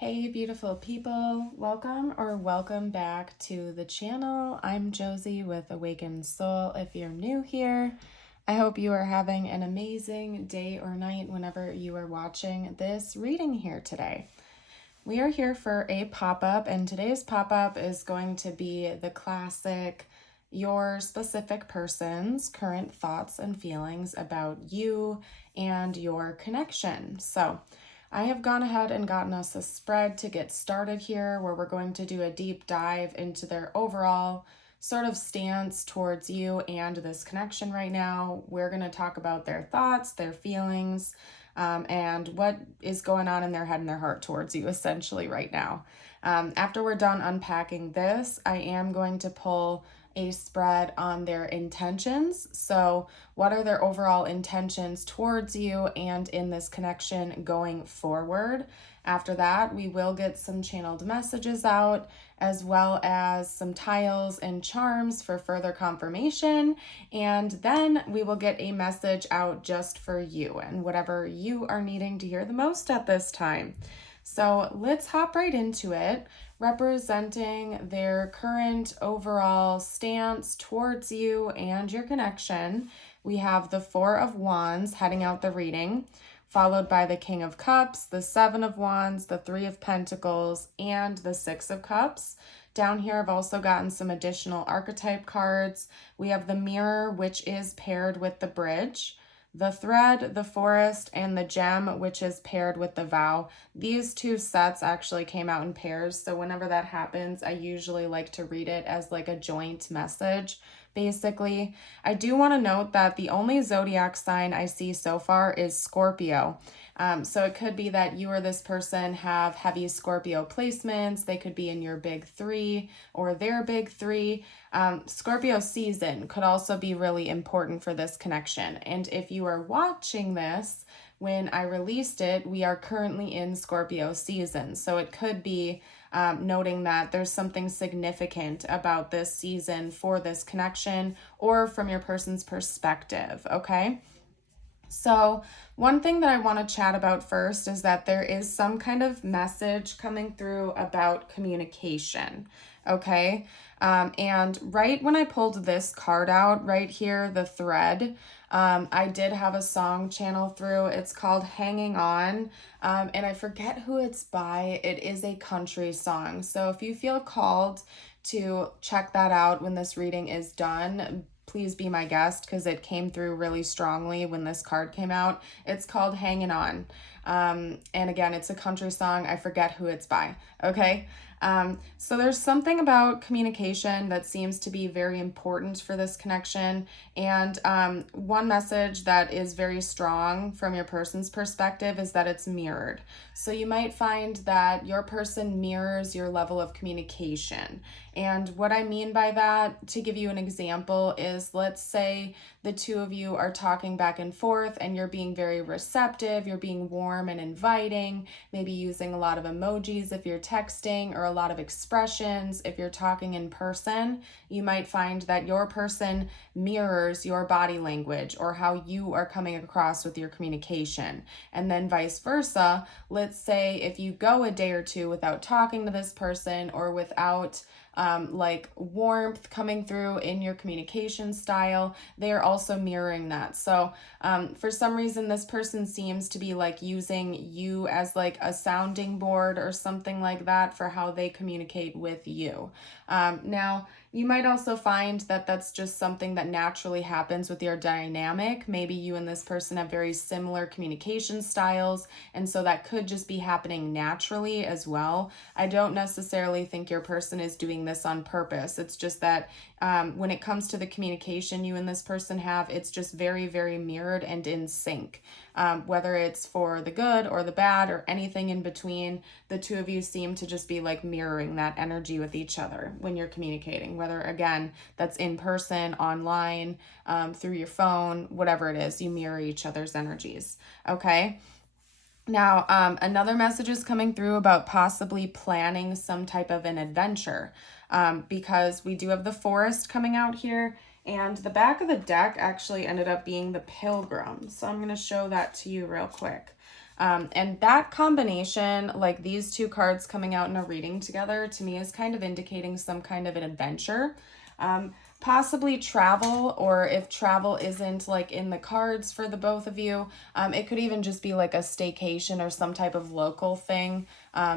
Hey beautiful people, welcome back to the channel. I'm Josie with Awakened Soul. If you're new here, I hope you are having an amazing day or night whenever you are watching this reading here today. We are here for a pop-up, and today's pop-up is going to be the classic your specific person's current thoughts and feelings about you and your connection. So I have gone ahead and gotten us a spread to get started here, where we're going to do a deep dive into their overall sort of stance towards you and this connection right now. We're going to talk about their thoughts, their feelings, and what is going on in their head and their heart towards you essentially right now. After we're done unpacking this, I am going to pull a spread on their intentions. So what are their overall intentions towards you and in this connection going forward? After that, we will get some channeled messages out, as well as some tiles and charms for further confirmation. And then we will get a message out just for you and whatever you are needing to hear the most at this time. So let's hop right into it. Representing their current overall stance towards you and your connection, we have the Four of Wands heading out the reading, followed by the King of Cups, the Seven of Wands, the Three of Pentacles, and the Six of Cups. Down here, I've also gotten some additional archetype cards. We have the Mirror, which is paired with the Bridge, the Thread, the Forest, and the Gem, which is paired with the Vow. These two sets actually came out in pairs, so whenever that happens, I usually like to read it as like a joint message. Basically, I do want to note that the only zodiac sign I see so far is Scorpio. So it could be that you or this person have heavy Scorpio placements. They could be in your big three or their big three. Scorpio season could also be really important for this connection. And if you are watching this when I released it, we are currently in Scorpio season. So it could be noting that there's something significant about this season for this connection or from your person's perspective, okay? So one thing that I want to chat about first is that there is some kind of message coming through about communication, okay? And right when I pulled this card out right here, the Thread, I did have a song channel through. It's called Hanging On, and I forget who it's by. It is a country song. So if you feel called to check that out when this reading is done, please be my guest, because it came through really strongly when this card came out. It's called Hanging On. And again, it's a country song. I forget who it's by, okay? So there's something about communication that seems to be very important for this connection. And one message that is very strong from your person's perspective is that it's mirrored. So you might find that your person mirrors your level of communication. And what I mean by that, to give you an example, is let's say the two of you are talking back and forth and you're being very receptive, you're being warm and inviting, maybe using a lot of emojis if you're texting, or a lot of expressions if you're talking in person. You might find that your person mirrors your body language or how you are coming across with your communication. And then vice versa, let's say if you go a day or two without talking to this person, or without like warmth coming through in your communication style, they are also mirroring that. So for some reason, this person seems to be like using you as like a sounding board or something like that for how they communicate with you. Now, you might also find that that's just something that naturally happens with your dynamic. Maybe you and this person have very similar communication styles, and so that could just be happening naturally as well. I don't necessarily think your person is doing this on purpose. It's just that when it comes to the communication you and this person have, it's just very, very mirrored and in sync. Whether it's for the good or the bad or anything in between, the two of you seem to just be like mirroring that energy with each other when you're communicating, whether again, that's in person, online, through your phone, whatever it is, you mirror each other's energies, okay? Now, another message is coming through about possibly planning some type of an adventure, because we do have the Forest coming out here, and the back of the deck actually ended up being the Pilgrim. So I'm going to show that to you real quick. And that combination, like these two cards coming out in a reading together, to me is kind of indicating some kind of an adventure. Possibly travel, or if travel isn't like in the cards for the both of you, it could even just be like a staycation or some type of local thing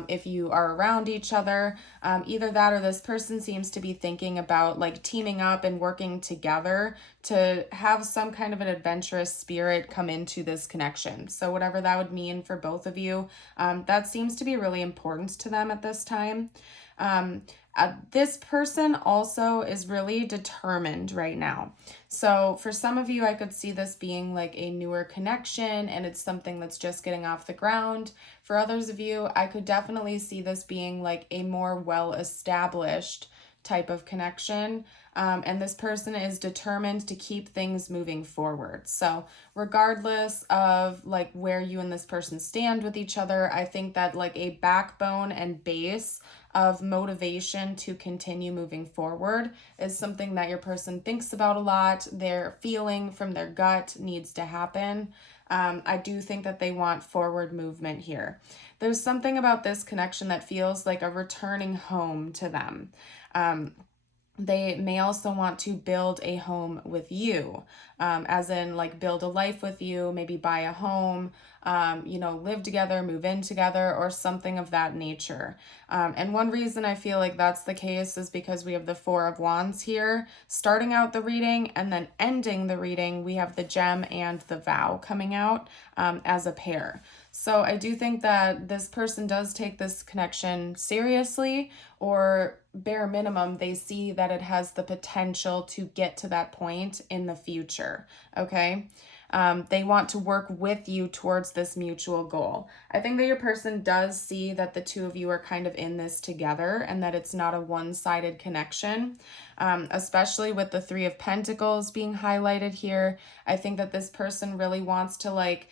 if you are around each other. Either that or this person seems to be thinking about like teaming up and working together to have some kind of an adventurous spirit come into this connection. So whatever that would mean for both of you, that seems to be really important to them at this time. This person also is really determined right now. So for some of you, I could see this being like a newer connection and it's something that's just getting off the ground. For others of you, I could definitely see this being like a more well-established type of connection. And this person is determined to keep things moving forward. So regardless of like where you and this person stand with each other, I think that like a backbone and base of motivation to continue moving forward is something that your person thinks about a lot. Their feeling from their gut needs to happen. I do think that they want forward movement here. There's something about this connection that feels like a returning home to them. They may also want to build a home with you, as in like build a life with you, maybe buy a home, live together, move in together, or something of that nature. And one reason I feel like that's the case is because we have the Four of Wands here, starting out the reading, and then ending the reading, we have the Gem and the Vow coming out as a pair. So I do think that this person does take this connection seriously, or bare minimum, they see that it has the potential to get to that point in the future, okay? They want to work with you towards this mutual goal. I think that your person does see that the two of you are kind of in this together and that it's not a one-sided connection, especially with the Three of Pentacles being highlighted here. I think that this person really wants to like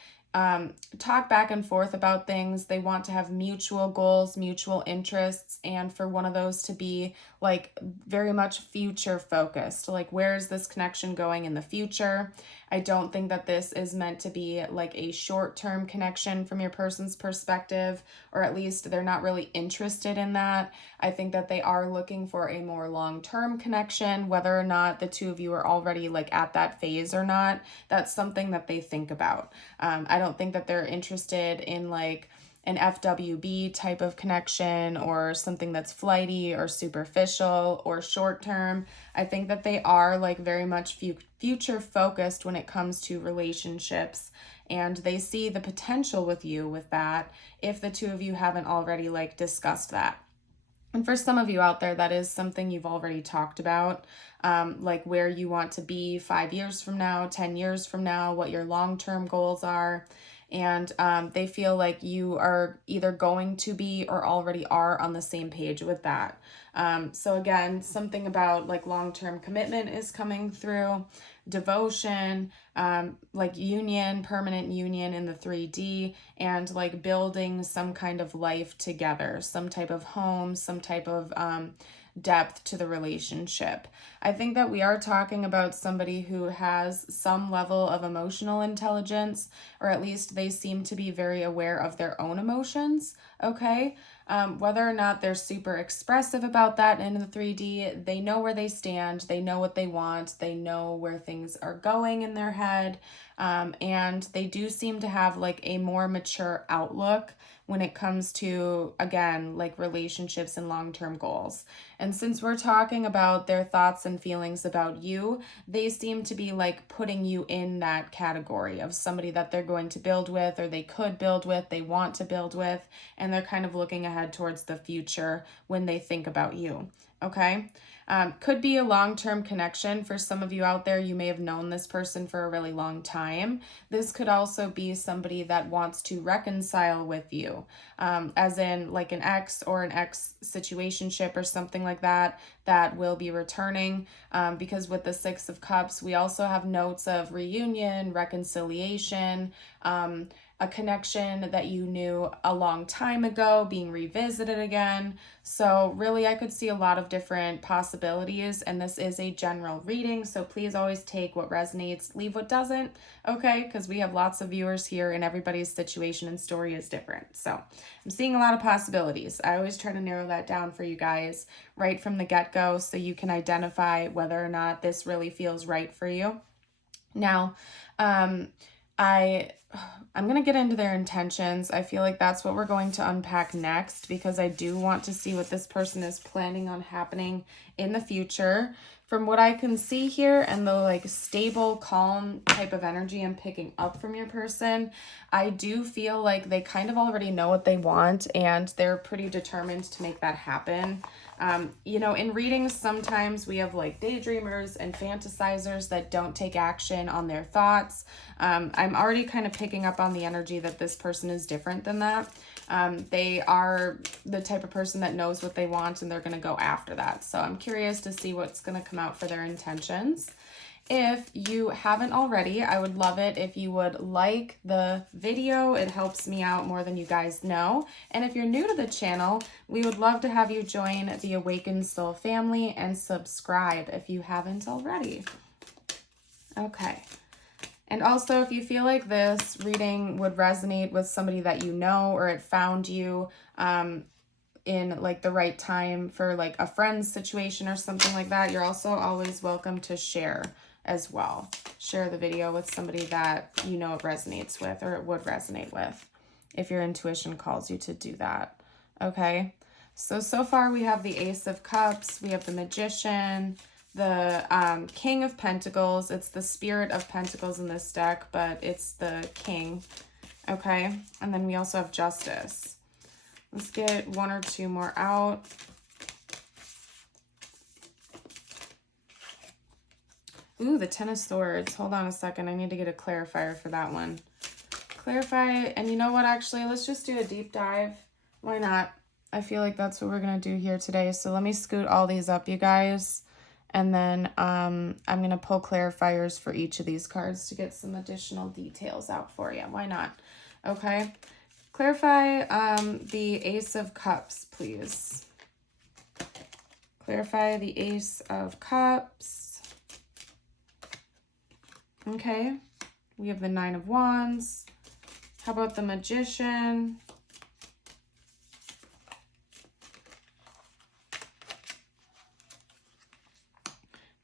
talk back and forth about things. They want to have mutual goals, mutual interests, and for one of those to be like very much future focused. Like, where is this connection going in the future? I don't think that this is meant to be like a short-term connection from your person's perspective, or at least they're not really interested in that. I think that they are looking for a more long-term connection, whether or not the two of you are already like at that phase or not. That's something that they think about. I don't think that they're interested in like an FWB type of connection or something that's flighty or superficial or short term. I think that they are like very much future focused when it comes to relationships, and they see the potential with you with that if the two of you haven't already like discussed that. And for some of you out there, that is something you've already talked about, like where you want to be 5 years from now, 10 years from now, what your long-term goals are. And they feel like you are either going to be or already are on the same page with that. So again, something about like long-term commitment is coming through, devotion, like union, permanent union in the 3D, and like building some kind of life together, some type of home, some type of depth to the relationship. I think that we are talking about somebody who has some level of emotional intelligence, or at least they seem to be very aware of their own emotions, okay? Whether or not they're super expressive about that in the 3D, they know where they stand, they know what they want, they know where things are going in their head, and they do seem to have like a more mature outlook when it comes to, again, like relationships and long-term goals. And since we're talking about their thoughts and feelings about you, they seem to be like putting you in that category of somebody that they're going to build with, or they could build with, they want to build with, and they're kind of looking ahead towards the future when they think about you, okay? Could be a long-term connection. For some of you out there, you may have known this person for a really long time. This could also be somebody that wants to reconcile with you, as in like an ex or an ex situationship or something like that, that will be returning, because with the Six of Cups, we also have notes of reunion, reconciliation, a connection that you knew a long time ago being revisited again. So really, I could see a lot of different possibilities, and this is a general reading, so please always take what resonates, leave what doesn't, okay? Because we have lots of viewers here and everybody's situation and story is different. So I'm seeing a lot of possibilities. I always try to narrow that down for you guys right from the get-go so you can identify whether or not this really feels right for you. Now, I'm going to get into their intentions. I feel like that's what we're going to unpack next, because I do want to see what this person is planning on happening in the future. From what I can see here and the like stable, calm type of energy I'm picking up from your person, I do feel like they kind of already know what they want and they're pretty determined to make that happen. You know, in readings, sometimes we have like daydreamers and fantasizers that don't take action on their thoughts. I'm already kind of picking up on the energy that this person is different than that. They are the type of person that knows what they want and they're going to go after that. So I'm curious to see what's going to come out for their intentions. If you haven't already, I would love it if you would like the video. It helps me out more than you guys know. And if you're new to the channel, we would love to have you join the Awakened Soul family and subscribe if you haven't already. Okay. And also, if you feel like this reading would resonate with somebody that you know, or it found you in like the right time for like a friend's situation or something like that, you're also always welcome to share as well. Share the video with somebody that you know it resonates with, or it would resonate with, if your intuition calls you to do that. Okay, so far we have the Ace of Cups, we have the Magician, the King of Pentacles. It's the Spirit of Pentacles in this deck, but it's the King. Okay, and then we also have Justice. Let's get one or two more out. Ooh, the Ten of Swords. Hold on a second. I need to get a clarifier for that one. Clarify. And you know what? Actually, let's just do a deep dive. Why not? I feel like that's what we're going to do here today. So let me scoot all these up, you guys. And then I'm going to pull clarifiers for each of these cards to get some additional details out for you. Why not? Okay. Clarify the Ace of Cups, please. Clarify the Ace of Cups. Okay, we have the Nine of Wands. How about the Magician?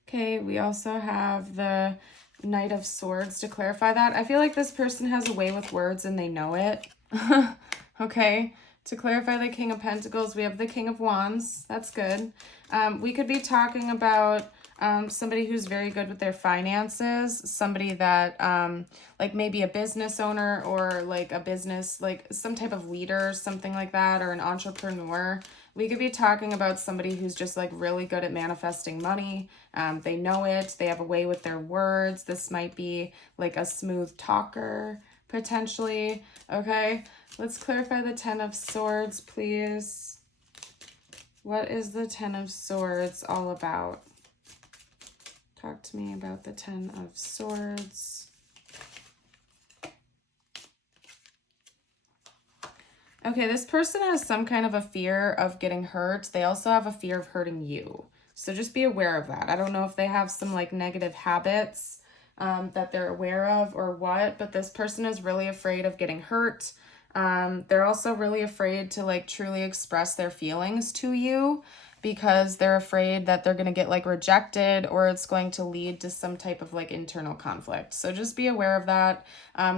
Okay, we also have the Knight of Swords to clarify that. I feel like this person has a way with words and they know it. Okay, to clarify the King of Pentacles, we have the King of Wands. That's good. We could be talking about somebody who's very good with their finances, somebody that like maybe a business owner, or like a business, like some type of leader, something like that, or an entrepreneur. We could be talking about somebody who's just like really good at manifesting money. They know it. They have a way with their words. This might be like a smooth talker, potentially. Okay, let's clarify the Ten of Swords, please. What is the Ten of Swords all about? Talk to me about the Ten of Swords. Okay, this person has some kind of a fear of getting hurt. They also have a fear of hurting you. So just be aware of that. I don't know if they have some like negative habits that they're aware of or what, but this person is really afraid of getting hurt. They're also really afraid to like truly express their feelings to you, because they're afraid that they're going to get like rejected, or it's going to lead to some type of like internal conflict. So just be aware of that.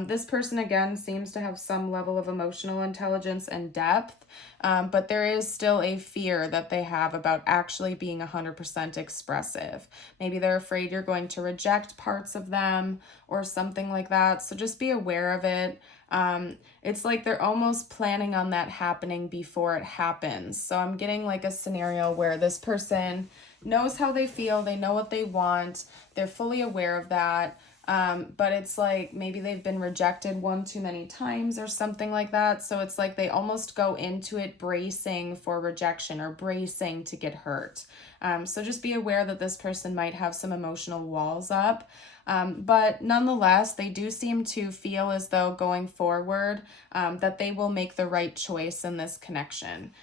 This person again seems to have some level of emotional intelligence and depth, but there is still a fear that they have about actually being 100% expressive. Maybe they're afraid you're going to reject parts of them or something like that. So just be aware of it. It's like they're almost planning on that happening before it happens. So I'm getting like a scenario where this person knows how they feel, they know what they want, they're fully aware of that, but it's like maybe they've been rejected one too many times or something like that. So it's like they almost go into it bracing for rejection or bracing to get hurt. So just be aware that this person might have some emotional walls up. But nonetheless, they do seem to feel as though going forward, that they will make the right choice in this connection.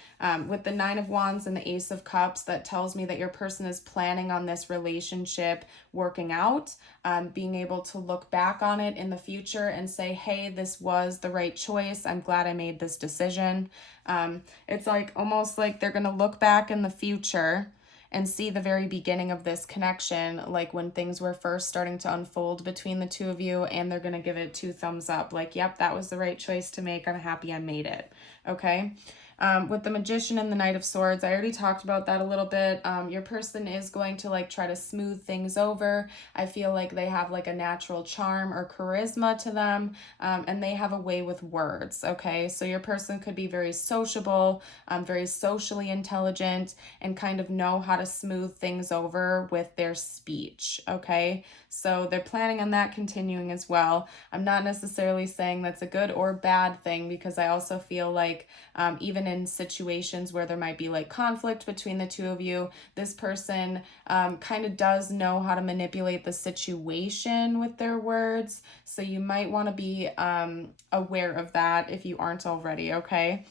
With the Nine of Wands and the Ace of Cups, that tells me that your person is planning on this relationship working out, being able to look back on it in the future and say, hey, this was the right choice. I'm glad I made this decision. It's like almost like they're going to look back in the future and see the very beginning of this connection, like when things were first starting to unfold between the two of you, and they're going to give it 2 thumbs up. Like, yep, that was the right choice to make. I'm happy I made it. Okay. With the Magician and the Knight of Swords, I already talked about that a little bit. Your person is going to like try to smooth things over. I feel like they have like a natural charm or charisma to them, and they have a way with words, okay? So your person could be very sociable, very socially intelligent, and kind of know how to smooth things over with their speech, okay? So they're planning on that continuing as well. I'm not necessarily saying that's a good or bad thing, because I also feel like even in situations where there might be like conflict between the two of you, this person kind of does know how to manipulate the situation with their words. So you might want to be aware of that if you aren't already, okay?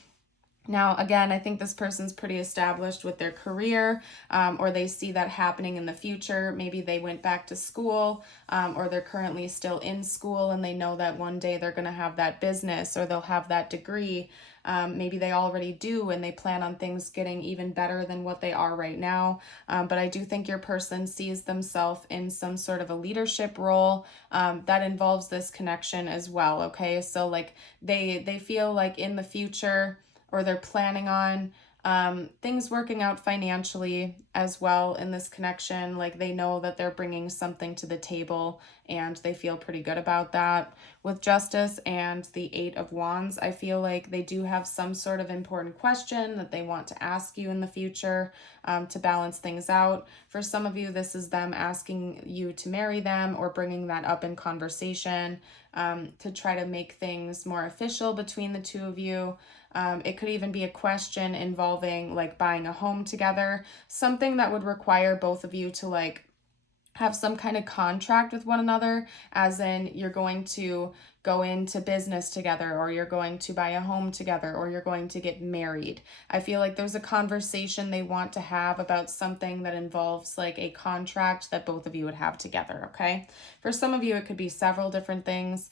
Now, again, I think this person's pretty established with their career, or they see that happening in the future. Maybe they went back to school, or they're currently still in school and they know that one day they're going to have that business or they'll have that degree. Maybe they already do and they plan on things getting even better than what they are right now. But I do think your person sees themselves in some sort of a leadership role that involves this connection as well, okay? So like they feel like in the future, or they're planning on things working out financially as well in this connection. Like they know that they're bringing something to the table and they feel pretty good about that. With Justice and the Eight of Wands, I feel like they do have some sort of important question that they want to ask you in the future to balance things out. For some of you, this is them asking you to marry them or bringing that up in conversation to try to make things more official between the two of you. It could even be a question involving like buying a home together, something that would require both of you to like have some kind of contract with one another, as in you're going to go into business together, or you're going to buy a home together, or you're going to get married. I feel like there's a conversation they want to have about something that involves like a contract that both of you would have together, okay? For some of you, it could be several different things.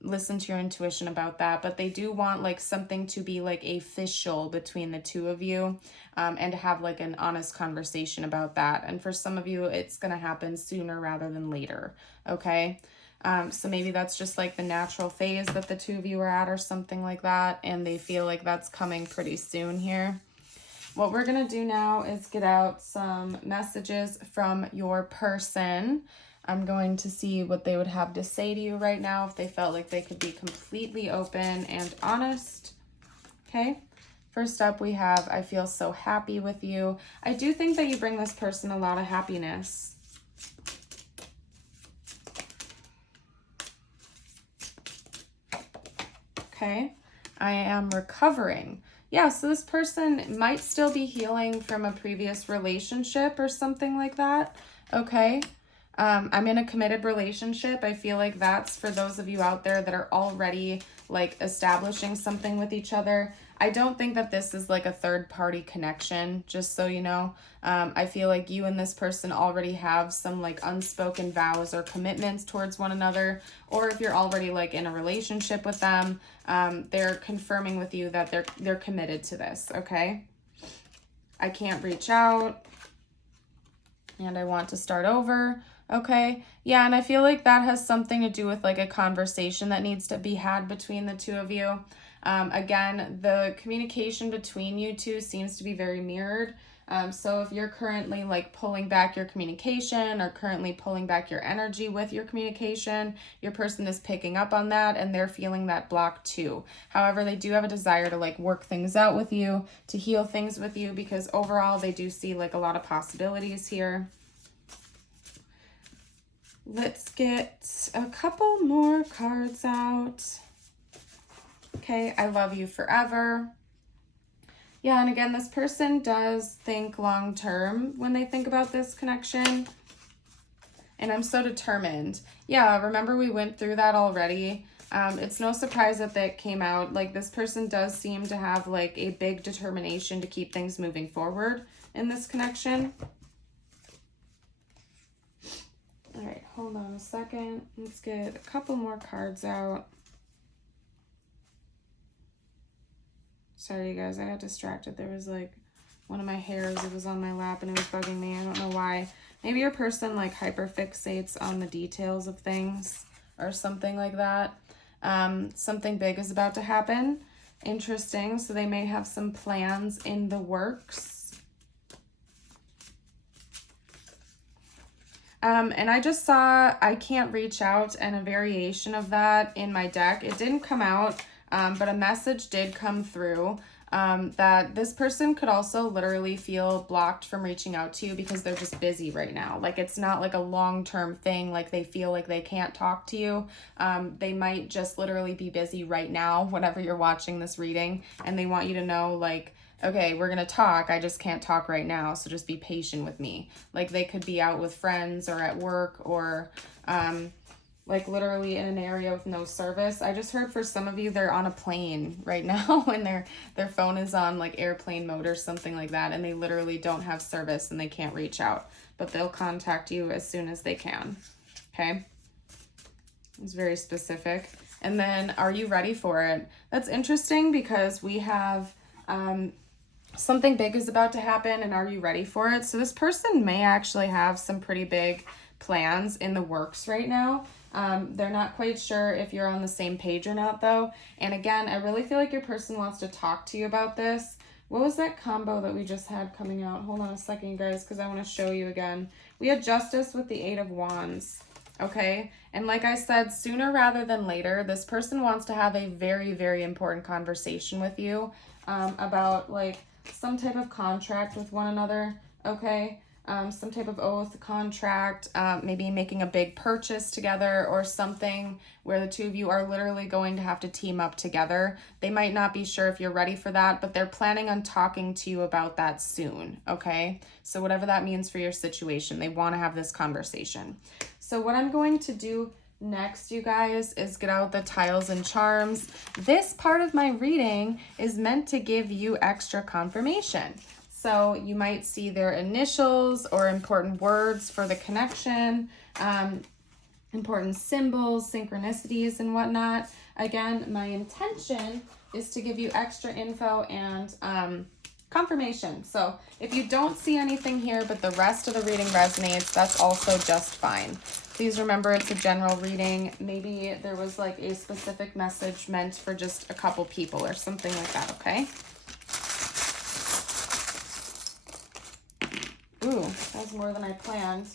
Listen to your intuition about that, but they do want like something to be like official between the two of you, and to have like an honest conversation about that. And for some of you, it's going to happen sooner rather than later, okay? So maybe that's just like the natural phase that the two of you are at or something like that, and they feel like that's coming pretty soon here. What we're going to do now is get out some messages from your person. I'm going to see what they would have to say to you right now if they felt like they could be completely open and honest. Okay. First up, we have, I feel so happy with you. I do think that you bring this person a lot of happiness. Okay, I am recovering. Yeah, so this person might still be healing from a previous relationship or something like that. Okay, I'm in a committed relationship. I feel like that's for those of you out there that are already like establishing something with each other. I don't think that this is like a third party connection, just so you know. I feel like you and this person already have some like unspoken vows or commitments towards one another, or if you're already like in a relationship with them, they're confirming with you that they're committed to this, okay? I can't reach out and I want to start over. Okay, yeah, and I feel like that has something to do with like a conversation that needs to be had between the two of you. Again, the communication between you two seems to be very mirrored. So if you're currently like pulling back your communication or currently pulling back your energy with your communication, your person is picking up on that and they're feeling that block too. However, they do have a desire to like work things out with you, to heal things with you, because overall they do see like a lot of possibilities here. Let's get a couple more cards out. Okay, I love you forever. Yeah, and again, this person does think long-term when they think about this connection. and I'm so determined. Yeah, remember we went through that already. It's no surprise that that came out. Like, this person does seem to have like a big determination to keep things moving forward in this connection. All right, hold on a second. Let's get a couple more cards out. Sorry, you guys, I got distracted. There was like one of my hairs, it was on my lap and it was bugging me. I don't know why. Maybe your person like hyperfixates on the details of things or something like that. Something big is about to happen. Interesting. So they may have some plans in the works. And I just saw I can't reach out and a variation of that in my deck. It didn't come out, but a message did come through that this person could also literally feel blocked from reaching out to you because they're just busy right now. Like, it's not like a long-term thing, like they feel like they can't talk to you. They might just literally be busy right now whenever you're watching this reading, and they want you to know, like, okay, we're gonna talk, I just can't talk right now, so just be patient with me. Like, they could be out with friends or at work or like literally in an area with no service. I just heard for some of you they're on a plane right now and their phone is on like airplane mode or something like that, and they literally don't have service and they can't reach out, but they'll contact you as soon as they can. Okay, it's very specific. And then, are you ready for it? That's interesting because we have something big is about to happen, and are you ready for it? So this person may actually have some pretty big plans in the works right now. They're not quite sure if you're on the same page or not, though. And again, I really feel like your person wants to talk to you about this. What was that combo that we just had coming out? Hold on a second, guys, because I want to show you again. We had Justice with the 8 of Wands. Okay, and like I said, sooner rather than later, this person wants to have a very, very important conversation with you about like some type of contract with one another. Okay, some type of oath, contract, maybe making a big purchase together or something where the two of you are literally going to have to team up together. They might not be sure if you're ready for that, but they're planning on talking to you about that soon, okay? So whatever that means for your situation, they want to have this conversation. So what I'm going to do next, you guys, is get out the tiles and charms. This part of my reading is meant to give you extra confirmation. So you might see their initials or important words for the connection, important symbols, synchronicities, and whatnot. Again, my intention is to give you extra info and confirmation. So if you don't see anything here, but the rest of the reading resonates, that's also just fine. Please remember it's a general reading. Maybe there was like a specific message meant for just a couple people or something like that, okay? Ooh, that was more than I planned.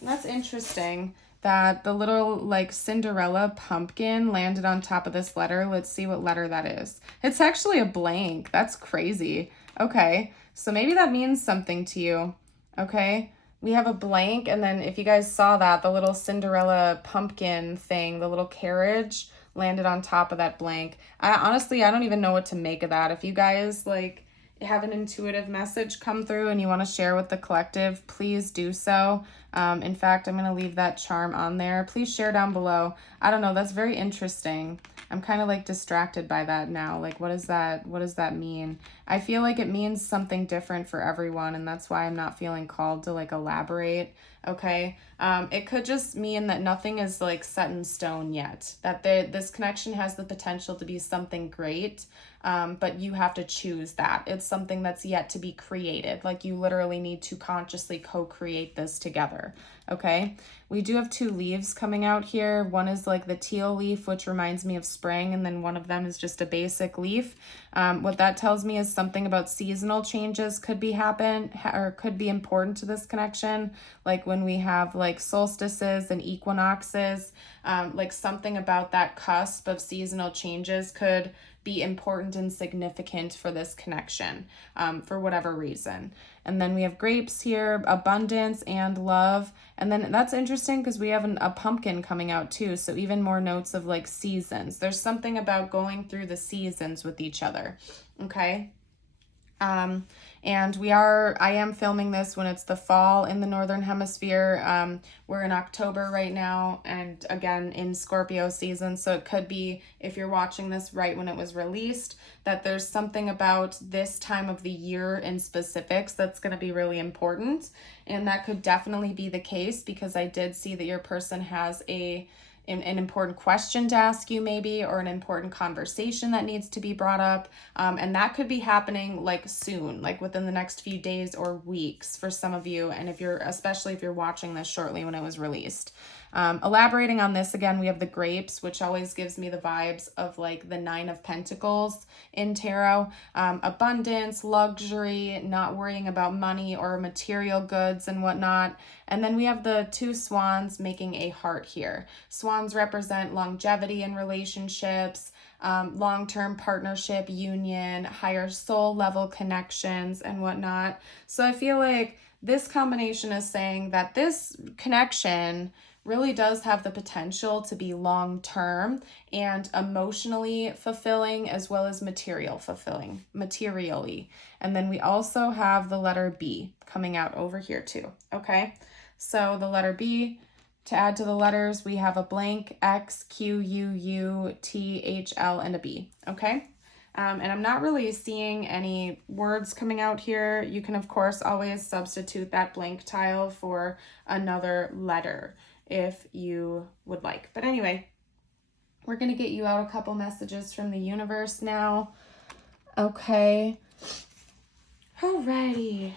And that's interesting that the little like Cinderella pumpkin landed on top of this letter. Let's see what letter that is. It's actually a blank. That's crazy. Okay, so maybe that means something to you. Okay, we have a blank, and then if you guys saw that, the little Cinderella pumpkin thing, the little carriage landed on top of that blank. Honestly, I don't even know what to make of that. If you guys like have an intuitive message come through and you want to share with the collective, please do so. In fact, I'm going to leave that charm on there. Please share down below. I don't know, that's very interesting. I'm kind of like distracted by that now. Like, what does that mean? I feel like it means something different for everyone, and that's why I'm not feeling called to like elaborate. Okay, it could just mean that nothing is like set in stone yet, that this connection has the potential to be something great, but you have to choose that. It's something that's yet to be created. Like, you literally need to consciously co-create this together. Okay, we do have 2 leaves coming out here. One is like the teal leaf, which reminds me of spring, and then one of them is just a basic leaf. What that tells me is something about seasonal changes could be could be important to this connection. Like when we have like solstices and equinoxes, like something about that cusp of seasonal changes could be important and significant for this connection, for whatever reason. And then we have grapes here, abundance and love. And then that's interesting because we have a pumpkin coming out too. So even more notes of like seasons. There's something about going through the seasons with each other. Okay. And I am filming this when it's the fall in the Northern Hemisphere. We're in October right now, and again in Scorpio season. So it could be, if you're watching this right when it was released, that there's something about this time of the year in specifics that's going to be really important. And that could definitely be the case, because I did see that your person has an important question to ask you maybe, or an important conversation that needs to be brought up. And that could be happening like soon, like within the next few days or weeks for some of you. And especially if you're watching this shortly when it was released. Elaborating on this again, we have the grapes, which always gives me the vibes of like the 9 of Pentacles in tarot. Abundance, luxury, not worrying about money or material goods and whatnot. And then we have the 2 swans making a heart here. Swans represent longevity in relationships, long-term partnership, union, higher soul level connections and whatnot. So I feel like this combination is saying that this connection really does have the potential to be long-term and emotionally fulfilling, as well as materially. And then we also have the letter B coming out over here too, okay? So the letter B, to add to the letters, we have a blank, X, Q, U, U, T, H, L, and a B, okay? And I'm not really seeing any words coming out here. You can, of course, always substitute that blank tile for another letter if you would like. But anyway, we're going to get you out a couple messages from the universe now. Okay. Alrighty.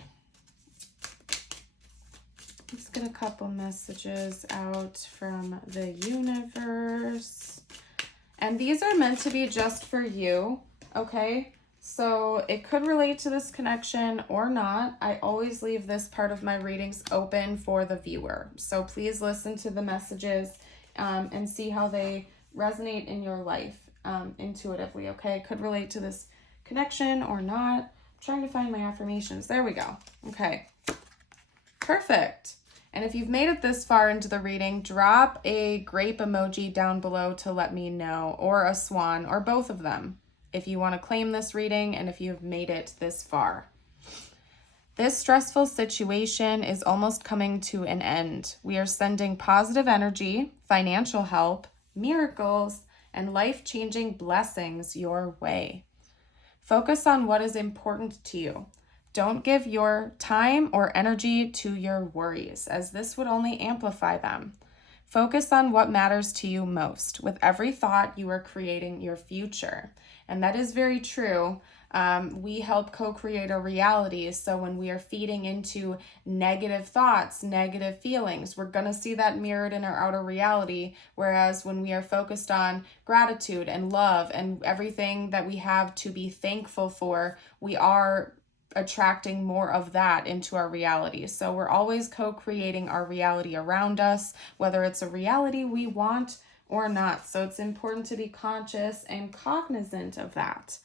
Let's get a couple messages out from the universe. And these are meant to be just for you, okay? So it could relate to this connection or not. I always leave this part of my readings open for the viewer. So please listen to the messages and see how they resonate in your life intuitively, okay? It could relate to this connection or not. I'm trying to find my affirmations. There we go. Okay. Perfect. And if you've made it this far into the reading, drop a grape emoji down below to let me know, or a swan, or both of them, if you want to claim this reading and if you've made it this far. This stressful situation is almost coming to an end. We are sending positive energy, financial help, miracles, and life-changing blessings your way. Focus on what is important to you. Don't give your time or energy to your worries, as this would only amplify them. Focus on what matters to you most. With every thought, you are creating your future. And that is very true. We help co-create our reality. So when we are feeding into negative thoughts, negative feelings, we're going to see that mirrored in our outer reality. Whereas when we are focused on gratitude and love and everything that we have to be thankful for, we are attracting more of that into our reality. So we're always co-creating our reality around us, whether it's a reality we want or not. So it's important to be conscious and cognizant of that.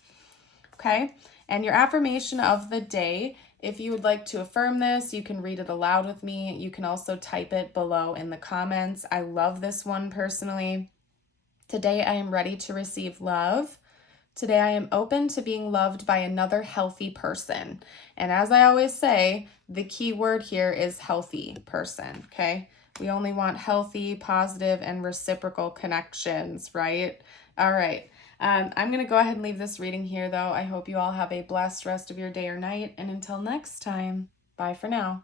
Okay, and your affirmation of the day, if you would like to affirm this, you can read it aloud with me. You can also type it below in the comments. I love this one personally. Today I am ready to receive love. Today I am open to being loved by another healthy person. And as I always say, the key word here is healthy person, okay? We only want healthy, positive, and reciprocal connections, right? All right. I'm going to go ahead and leave this reading here, though. I hope you all have a blessed rest of your day or night. And until next time, bye for now.